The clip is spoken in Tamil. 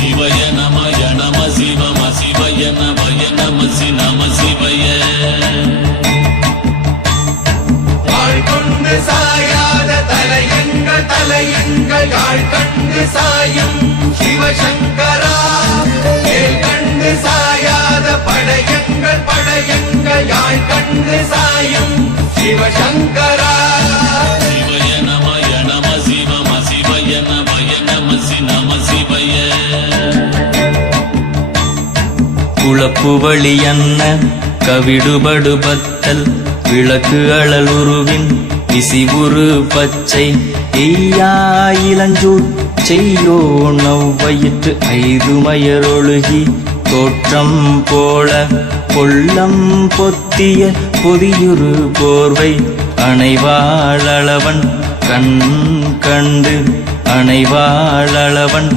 சிவய நமய நம சிவம சிவய நமய நம நம சிவய வாழ் கொண்டு சாயாத தலையங்கள் தலையங்கள் யாழ் கண்டு சாயும் சிவசங்கரா வேல் கண்டு சாயாத படையங்கள் படையங்கள் யாழ் கண்டு சாயும் சிவசங்கரா சிவய நமய நம சிவம சிவய நமய நம நம சிவய குளப்புவழி அன்ன கவிடுபடு பத்தல் விளக்கு அழல் உருவின் விசிவுரு பச்சை எய்யா இளஞ்சூர் செய்யோ நவ்வயிற்று ஐதுமயரொழுகி தோற்றம் போல கொள்ளம் பொத்திய பொதியுரு போர்வை அணைவாழளவன் கண் கண்டு அணைவாழளவன்